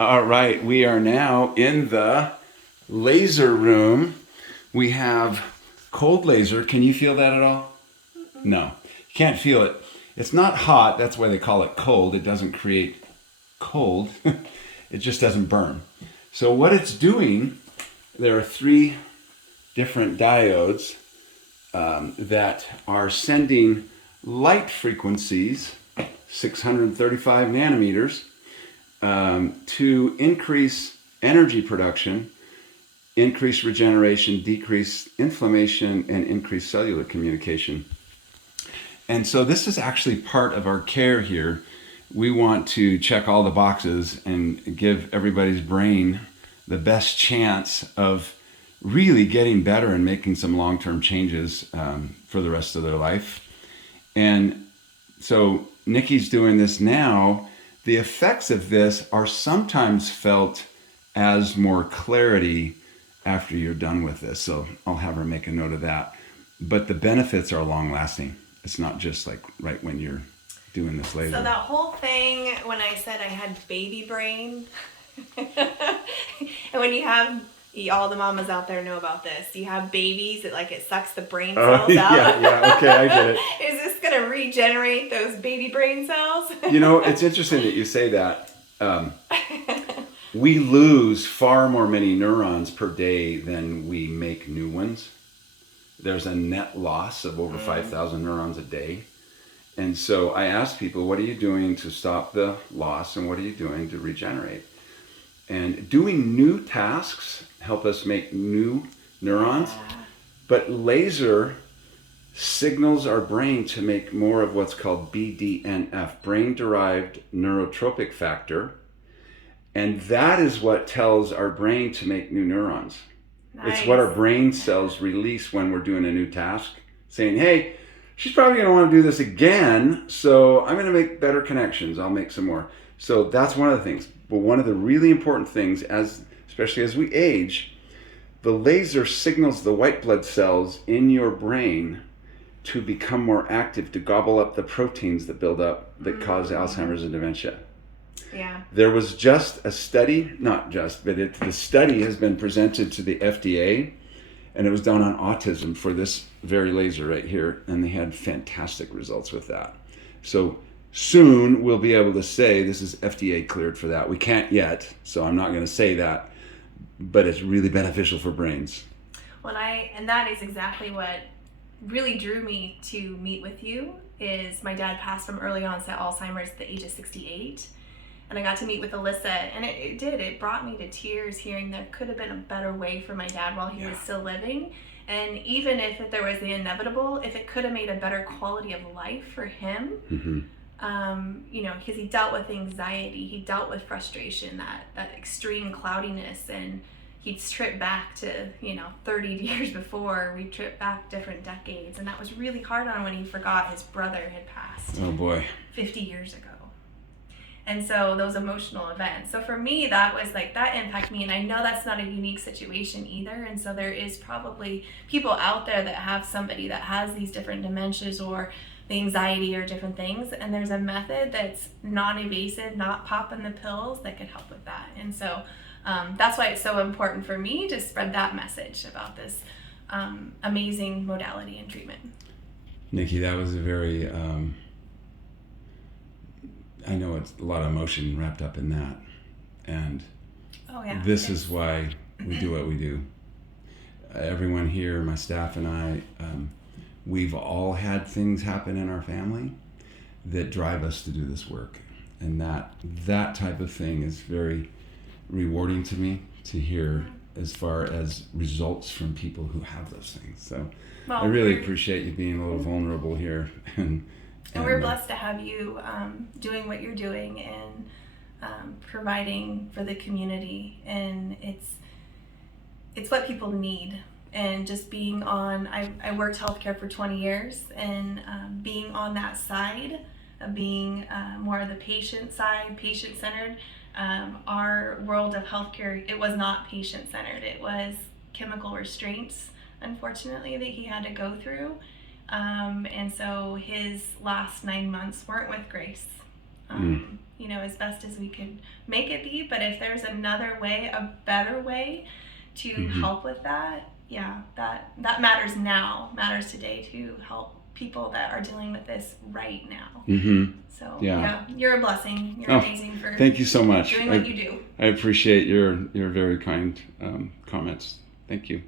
All right, we are now in the laser room. We have cold laser. Can you feel that at all? No, you can't feel it. It's not hot. That's why they call it cold. It doesn't create cold. It just doesn't burn. So what it's doing, there are three different diodes that are sending light frequencies, 635 nanometers, to increase energy production, increase regeneration, decrease inflammation, and increase cellular communication. And so this is actually part of our care here. We want to check all the boxes and give everybody's brain the best chance of really getting better and making some long-term changes for the rest of their life. And so Nikki's doing this now. The effects of this are sometimes felt as more clarity after you're done with this. So I'll have her make a note of that. But the benefits are long lasting. It's not just like right when you're doing this later. So that whole thing, when I said I had baby brain, and when you have, all the mamas out there know about this, you have babies, it sucks the brain cells out. Yeah, okay, I get it. Is this going to regenerate those baby brain cells? It's interesting that you say that. We lose far more many neurons per day than we make new ones. There's a net loss of over 5,000 neurons a day. And so I ask people, what are you doing to stop the loss and what are you doing to regenerate? And doing new tasks help us make new neurons. But laser signals our brain to make more of what's called BDNF, brain-derived neurotropic factor. And that is what tells our brain to make new neurons. Nice. It's what our brain cells release when we're doing a new task, saying, hey, she's probably going to want to do this again, so I'm going to make better connections. I'll make some more. So that's one of the things. But one of the really important things, especially as we age, the laser signals the white blood cells in your brain to become more active, to gobble up the proteins that build up that cause Alzheimer's and dementia. Yeah. There was just a study, the study has been presented to the FDA, and it was done on autism for this very laser right here, and they had fantastic results with that. So soon we'll be able to say this is FDA cleared for that. We can't yet, so I'm not going to say that, but it's really beneficial for brains. Well, and that is exactly what really drew me to meet with you. Is my dad passed from early onset Alzheimer's at the age of 68. And I got to meet with Alyssa, and it brought me to tears hearing there could have been a better way for my dad while he was still living. And even if there was the inevitable, if it could have made a better quality of life for him, because he dealt with anxiety, he dealt with frustration, that extreme cloudiness, and he'd strip back to, 30 years before, we tripped back different decades. And that was really hard on him when he forgot his brother had passed. Oh boy. 50 years ago. And so those emotional events. So for me, that was that impacted me. And I know that's not a unique situation either. And so there is probably people out there that have somebody that has these different dementias or the anxiety or different things. And there's a method that's non-invasive, not popping the pills, that could help with that. And so that's why it's so important for me to spread that message about this amazing modality and treatment. Nikki, that was a very... I know it's a lot of emotion wrapped up in that. And this is why we do what we do. Everyone here, my staff and I, we've all had things happen in our family that drive us to do this work. And that type of thing is very rewarding to me to hear as far as results from people who have those things. So I really appreciate you being a little vulnerable here. And we're blessed to have you doing what you're doing and providing for the community. And it's what people need. And just being on, I worked healthcare for 20 years, and being on that side of being more of the patient side, patient-centered, our world of healthcare, it was not patient-centered. It was chemical restraints, unfortunately, that he had to go through. And so his last 9 months weren't with grace. as best as we could make it be. But if there's another way, a better way to help with that, that matters today to help people that are dealing with this right now. So you're a blessing. You're amazing for thank you so much. doing what you do. I appreciate your very kind comments. Thank you.